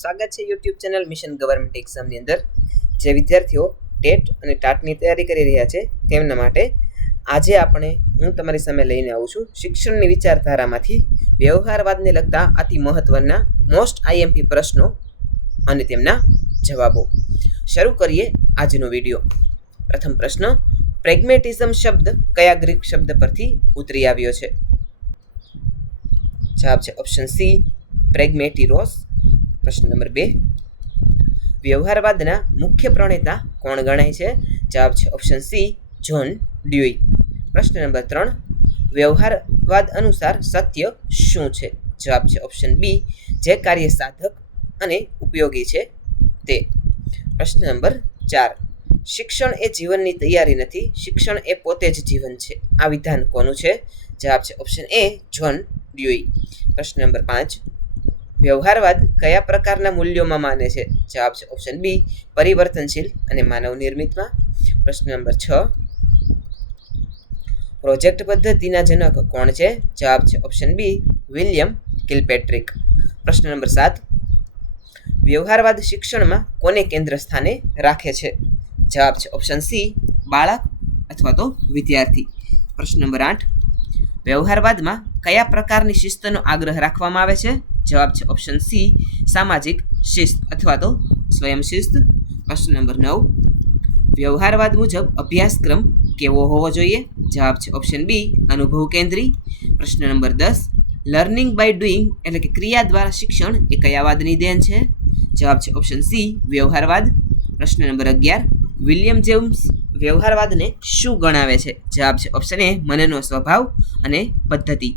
સ્વાગત છે YouTube channel mission government એક્ઝામની અંદર જે વિદ્યાર્થીઓ ટેટ અને ટાટની તૈયારી કરી રહ્યા છે તેમના માટે આજે હું તમારી સામે લઈને આવું છું શિક્ષણની વિચારધારામાંથી વ્યવહારવાદને લગતા અતિ મહત્વના મોસ્ટ આઈએમપી પ્રશ્નો અને તેમના જવાબો. શરૂ કરીએ આજનો વિડીયો. પ્રથમ પ્રશ્ન, પ્રેગ્મેટિઝમ શબ્દ કયા ગ્રીક શબ્દ પરથી ઉતરી આવ્યો છે? જવાબ છે ઓપ્શન સી, પ્રેગ્મેટિરોસ. પ્રશ્ન નંબર 2, વ્યવહારવાદના મુખ્ય પ્રણેતા કોણ ગણાય છે? જવાબ છે ઓપ્શન સી, જ્હોન ડ્યુઈ. પ્રશ્ન નંબર 3, વ્યવહારવાદ અનુસાર સત્ય શું છે? જવાબ છે ઓપ્શન બી, જે કાર્ય સાધક અને ઉપયોગી છે તે. પ્રશ્ન નંબર 4, શિક્ષણ એ જીવનની તૈયારી નથી, શિક્ષણ એ પોતે જ જીવન છે. આ વિધાન કોનું છે? જવાબ છે ઓપ્શન એ, જ્હોન ડ્યુઈ. પ્રશ્ન નંબર 5, વ્યવહારવાદ કયા પ્રકારના મૂલ્યોમાં માને છે? જવાબ છે ઓપ્શન બી, પરિવર્તનશીલ અને માનવ નિર્મિતમાં. પ્રશ્ન નંબર 6, પ્રોજેક્ટ પદ્ધતિના જનક કોણ છે? જવાબ છે ઓપ્શન બી, વિલિયમ કિલપેટ્રિક. પ્રશ્ન નંબર 7, વ્યવહારવાદ શિક્ષણમાં કોને કેન્દ્ર સ્થાને રાખે છે? જવાબ છે ઓપ્શન સી, બાળક અથવા તો વિદ્યાર્થી. પ્રશ્ન નંબર 8, વ્યવહારવાદમાં કયા પ્રકારની શિસ્તનો આગ્રહ રાખવામાં આવે છે? જવાબ છે ઓપ્શન સી, સામાજિક શિસ્ત અથવા તો સ્વયં શિસ્ત. પ્રશ્ન નંબર 9, વ્યવહારવાદ મુજબ અભ્યાસક્રમ કેવો હોવો જોઈએ? જવાબ છે ઓપ્શન બી, અનુભવ કેન્દ્રી. પ્રશ્ન નંબર 10, લર્નિંગ બાય ડુઈંગ એટલે કે ક્રિયા દ્વારા શિક્ષણ એ કયા વાદની દેન છે? જવાબ છે ઓપ્શન સી, વ્યવહારવાદ. પ્રશ્ન નંબર 11, વિલિયમ જેમ્સ વ્યવહારવાદને શું ગણાવે છે? જવાબ છે ઓપ્શન એ, મનનો સ્વભાવ અને પદ્ધતિ.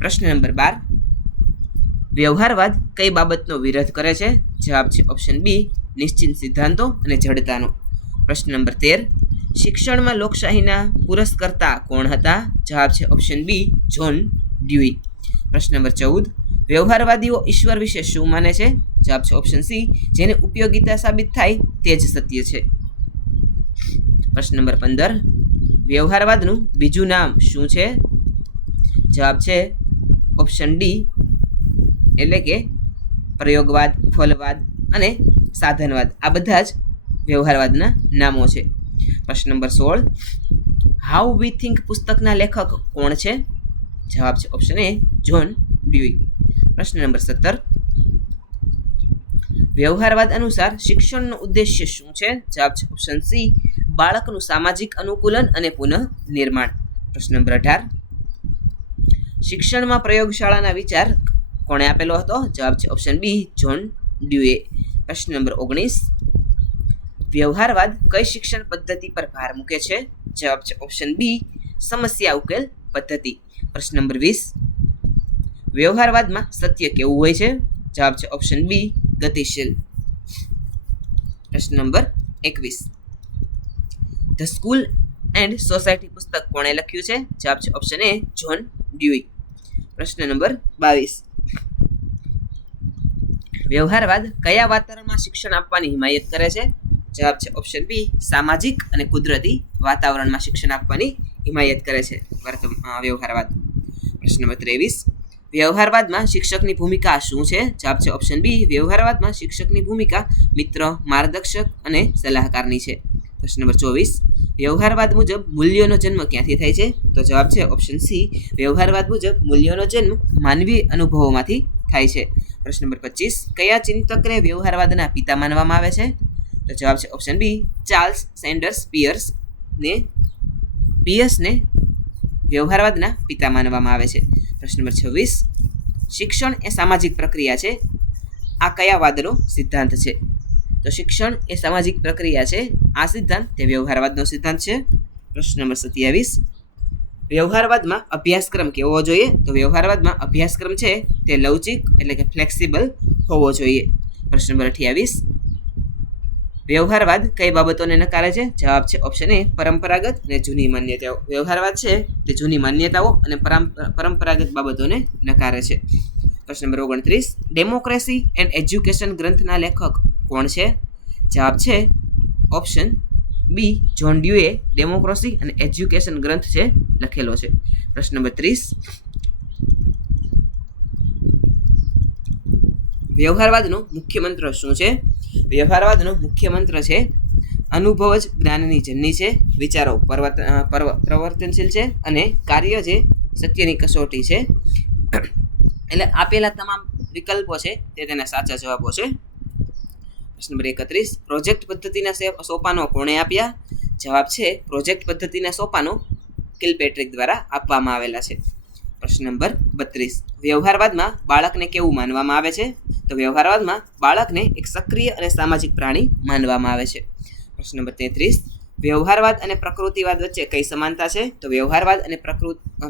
પ્રશ્ન નંબર 12, વ્યવહારવાદ કઈ બાબતનો વિરોધ કરે છે? જવાબ છે ઓપ્શન બી, નિશ્ચિત સિદ્ધાંતો અને જડતાનો. પ્રશ્ન નંબર 13, શિક્ષણમાં લોકશાહીના પુરસ્કર્તા કોણ હતા? જવાબ છે ઓપ્શન બી, જ્હોન ડ્યુઈ. પ્રશ્ન નંબર 14, વ્યવહારવાદીઓ ઈશ્વર વિશે શું માને છે? જવાબ છે ઓપ્શન સી, જેને ઉપયોગિતા સાબિત થાય તે જ સત્ય છે. પ્રશ્ન નંબર 15, વ્યવહારવાદનું બીજું નામ શું છે? જવાબ છે ઓપ્શન ડી, એટલે કે પ્રયોગવાદ, ફલવાદ અને સાધનવાદ. આ બધા જ વ્યવહારવાદના નામો છે. પ્રશ્ન નંબર 16, હાઉ વી થિંક પુસ્તકના લેખક કોણ છે? જવાબ છે ઓપ્શન એ, જ્હોન ડ્યુઈ. પ્રશ્ન નંબર 17, વ્યવહારવાદ અનુસાર શિક્ષણનો ઉદ્દેશ્ય શું છે? જવાબ છે ઓપ્શન સી, બાળકનું સામાજિક અનુકૂલન અને પુનઃ નિર્માણ. પ્રશ્ન નંબર 18, શિક્ષણમાં પ્રયોગશાળાના વિચાર કોણે આપેલો હતો? જવાબ છે ઓપ્શન બી, જ્હોન ડ્યુએ. પ્રશ્ન નંબર 19, વ્યવહારવાદ કઈ શિક્ષણ પદ્ધતિ પર ભાર મૂકે છે? જવાબ છે ઓપ્શન બી, સમસ્યા ઉકેલ પદ્ધતિ. પ્રશ્ન નંબર 20, વ્યવહારવાદમાં સત્ય કેવું હોય છે? જવાબ છે ઓપ્શન બી, ગતિશીલ. પ્રશ્ન number 21, the school and society પુસ્તક કોણે લખ્યું છે? જવાબ છે ઓપ્શન એ, જ્હોન ડ્યુઈ. પ્રશ્ન નંબર 22, વ્યવહારવાદ કયા વાતાવરણમાં શિક્ષણ આપવાની હિમાયત કરે છે? જવાબ છે ઓપ્શન બી, સામાજિક અને કુદરતી વાતાવરણમાં શિક્ષણ આપવાની હિમાયત કરે છે વ્યવહારવાદ. પ્રશ્ન નંબર 23, વ્યવહારવાદમાં શિક્ષકની ભૂમિકા શું છે? જવાબ છે ઓપ્શન બી, વ્યવહારવાદમાં શિક્ષકની ભૂમિકા મિત્ર, માર્ગદર્શક અને સલાહકારની છે. પ્રશ્ન નંબર 24, વ્યવહારવાદ મુજબ મૂલ્યોનો જન્મ ક્યાંથી થાય છે? તો જવાબ છે ઓપ્શન સી, વ્યવહારવાદ મુજબ મૂલ્યોનો જન્મ માનવીય અનુભવોમાંથી થાય છે. પ્રશ્ન નંબર 25, કયા ચિંતકને વ્યવહારવાદના પિતા માનવામાં આવે છે? તો જવાબ છે ઓપ્શન બી, ચાર્લ્સ સેન્ડર્સ પિયર્સને વ્યવહારવાદના પિતા માનવામાં આવે છે. પ્રશ્ન નંબર 26, શિક્ષણ એ સામાજિક પ્રક્રિયા છે. આ કયા વાદનો સિદ્ધાંત છે? તો શિક્ષણ એ સામાજિક પ્રક્રિયા છે. આ સિદ્ધાંત તે વ્યવહારવાદનો સિદ્ધાંત છે. પ્રશ્ન નંબર 27, વ્યવહારવાદમાં અભ્યાસક્રમ કેવો જોઈએ? તો વ્યવહારવાદમાં અભ્યાસક્રમ છે તે લવચિક એટલે કે ફ્લેક્સિબલ હોવો જોઈએ. પ્રશ્ન નંબર 28, વ્યવહારવાદ કઈ બાબતોને નકારે છે? જવાબ છે ઓપ્શન એ, પરંપરાગત અને જૂની માન્યતાઓ. વ્યવહારવાદ છે તે જૂની માન્યતાઓ અને પરંપરાગત બાબતોને નકારે છે. પ્રશ્ન નંબર 29, ડેમોક્રેસી એન્ડ એજ્યુકેશન ગ્રંથના લેખક કોણ છે? જવાબ છે ઓપ્શન બી, જ્હોન ડ્યુએ ડેમોક્રેસી અને એજ્યુકેશન ગ્રંથ છે લખેલો છે. પ્રશ્ન નંબર 30, વ્યવહારવાદનો મુખ્ય મંત્ર શું છે? વ્યવહારવાદનો મુખ્ય મંત્ર છે અનુભવ જ જ્ઞાનની જનની છે, વિચારો પ્રવર્તનશીલ છે અને કાર્ય જે સત્યની કસોટી છે. એટલે આપેલા તમામ વિકલ્પો છે તે તેના સાચા જવાબો છે. પ્રશ્ન નંબર 31, પ્રોજેક્ટ પદ્ધતિના સોપાનો કોણે આપ્યા? જવાબ છે પ્રોજેક્ટ પદ્ધતિના સોપાનો કિલપેટ્રિક દ્વારા આપવામાં આવેલા છે. પ્રશ્ન નંબર 32, વ્યવહારવાદમાં બાળકને કેવું માનવામાં આવે છે? તો વ્યવહારવાદમાં બાળકને એક સક્રિય અને સામાજિક પ્રાણી માનવામાં આવે છે. પ્રશ્ન નંબર 33, વ્યવહારવાદ અને પ્રકૃતિવાદ વચ્ચે કઈ સમાનતા છે? તો વ્યવહારવાદ અને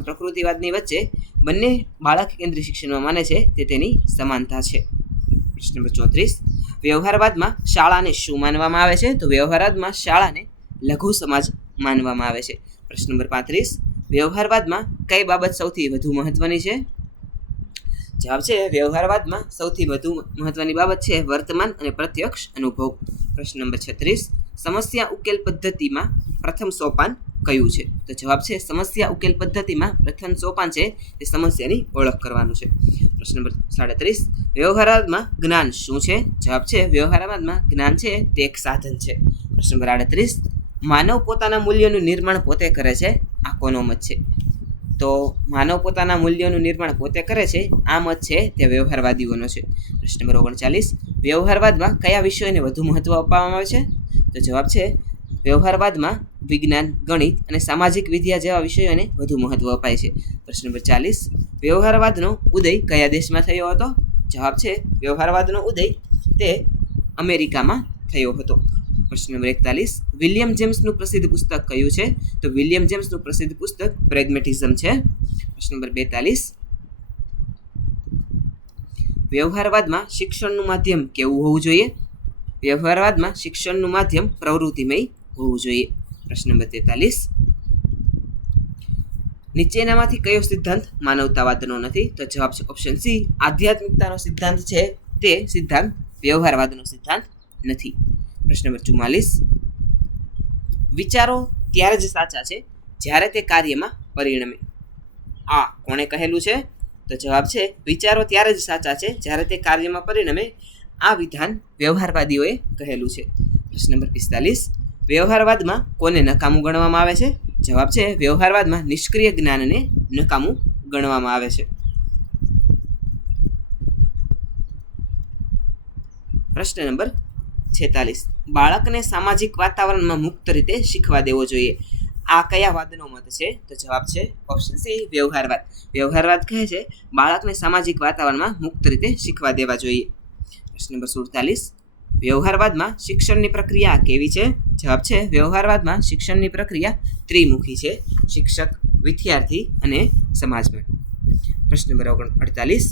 પ્રકૃતિવાદની વચ્ચે બંને બાળક કેન્દ્રિત શિક્ષણમાં માને છે તે તેની સમાનતા છે. પ્રશ્ન નંબર 34, વ્યવહારવાદમાં શાળાને શું માનવામાં આવે છે? તો વ્યવહારવાદમાં શાળાને લઘુ સમાજ માનવામાં આવે છે. પ્રશ્ન નંબર 35, વ્યવહારવાદમાં કઈ બાબત સૌથી વધુ મહત્વની છે? જવાબ છે વ્યવહારવાદમાં સૌથી વધુ મહત્વની બાબત છે વર્તમાન અને પ્રત્યક્ષ અનુભવ. પ્રશ્ન નંબર 36, સમસ્યા ઉકેલ પદ્ધતિમાં પ્રથમ સોપાન કયું છે? તો જવાબ છે સમસ્યા ઉકેલ પદ્ધતિમાં પ્રથમ સોપાન છે તે સમસ્યાની ઓળખ કરવાનું છે. પ્રશ્ન નંબર 37, વ્યવહારવાદમાં જ્ઞાન શું છે? જવાબ છે વ્યવહારવાદમાં જ્ઞાન છે તે એક સાધન છે. પ્રશ્ન નંબર 38, માનવ પોતાના મૂલ્યોનું નિર્માણ પોતે કરે છે, આ કોનો મત છે? તો માનવ પોતાના મૂલ્યોનું નિર્માણ પોતે કરે છે, આ મત છે તે વ્યવહારવાદીઓનો છે. પ્રશ્ન નંબર 39, વ્યવહારવાદમાં કયા વિષયોને વધુ મહત્વ આપવામાં આવે છે? તો જવાબ છે વ્યવહારવાદમાં વિજ્ઞાન, ગણિત અને સામાજિક વિદ્યા જેવા વિષયોને વધુ મહત્વ અપાય છે. પ્રશ્ન નંબર 40, વ્યવહારવાદનો ઉદય કયા દેશમાં થયો હતો? જવાબ છે વ્યવહારવાદનો ઉદય તે અમેરિકામાં થયો હતો. પ્રશ્ન નંબર 41, વિલિયમ જેમ્સનું પ્રસિદ્ધ પુસ્તક કયું છે? તો વિલિયમ જેમ્સનું પ્રસિદ્ધ પુસ્તક પ્રેગ્મેટિઝમ છે. પ્રશ્ન નંબર 42, વ્યવહારવાદમાં શિક્ષણનું માધ્યમ કેવું હોવું જોઈએ? વ્યવહારવાદમાં શિક્ષણનું માધ્યમ પ્રવૃત્તિમય હોવું જોઈએ. પ્રશ્ન નંબર 43, નીચેનામાંથી કયો સિદ્ધાંત માનવતાવાદનો નથી? તો જવાબ છે ઓપ્શન સી, આધ્યાત્મિકતાનો સિદ્ધાંત છે તે સિદ્ધાંત વ્યવહારવાદનો સિદ્ધાંત નથી. પ્રશ્ન નંબર 44, વિચારો ત્યારે જ સાચા છે જ્યારે તે કાર્યમાં પરિણમે, આ કોણે કહેલું છે? તો જવાબ છે વિચારો ત્યારે જ સાચા છે જ્યારે તે કાર્યમાં પરિણમે, આ વિધાન વ્યવહારવાદીઓએ કહેલું છે. પ્રશ્ન નંબર 45, વ્યવહારવાદમાં કોને નકામું ગણવામાં આવે છે? જવાબ છે વ્યવહારવાદમાં નિષ્ક્રિય જ્ઞાનને નકામું ગણવામાં આવે છે. પ્રશ્ન નંબર 46, બાળકને સામાજિક વાતાવરણમાં મુક્ત રીતે શીખવા દેવો જોઈએ, આ કયા વાદનો મત છે? તો જવાબ છે ઓપ્શન સી, વ્યવહારવાદ. વ્યવહારવાદ કહે છે બાળકને સામાજિક વાતાવરણમાં મુક્ત રીતે શીખવા દેવા જોઈએ. પ્રશ્ન નંબર 47, વ્યવહારવાદમાં શિક્ષણની પ્રક્રિયા કેવી છે? જવાબ છે વ્યવહારવાદમાં શિક્ષણની પ્રક્રિયા ત્રિમુખી છે, શિક્ષક, વિદ્યાર્થી અને સમાજમાં. પ્રશ્ન નંબર 48,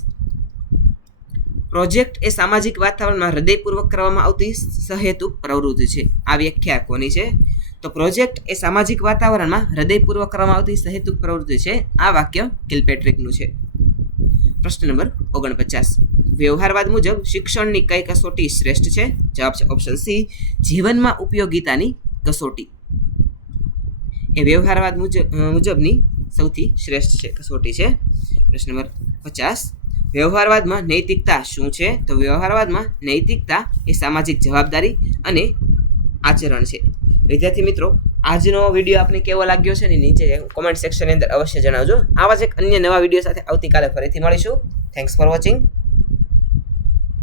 પ્રોજેક્ટ એ સામાજિક વાતાવરણમાં હૃદયપૂર્વક કરવામાં આવતી સહેતુક પ્રવૃત્તિ છે, આ વ્યાખ્યા કોની છે? તો પ્રોજેક્ટ એ સામાજિક વાતાવરણમાં હૃદયપૂર્વક કરવામાં આવતી સહેતુક પ્રવૃત્તિ છે, આ વાક્ય કિલપેટ્રિકનું છે. પ્રશ્ન નંબર 49, વ્યવહારવાદ મુજબ શિક્ષણની કઈ કસોટી શ્રેષ્ઠ છે? જવાબ છે ઓપ્શન સી, જીવનમાં ઉપયોગિતાની કસોટી એ વ્યવહારવાદ મુજબની સૌથી શ્રેષ્ઠ છે કસોટી છે. પ્રશ્ન નંબર 50, વ્યવહારવાદમાં નૈતિકતા શું છે? તો વ્યવહારવાદમાં નૈતિકતા એ સામાજિક જવાબદારી અને આચરણ છે. વિદ્યાર્થી મિત્રો, આજનો વિડીયો આપને કેવો લાગ્યો છે ને નીચે કોમેન્ટ સેક્શનની અંદર અવશ્ય જણાવજો. આવા જ એક અન્ય નવા વિડીયો સાથે આવતીકાલે ફરીથી મળીશું. Thanks for watching.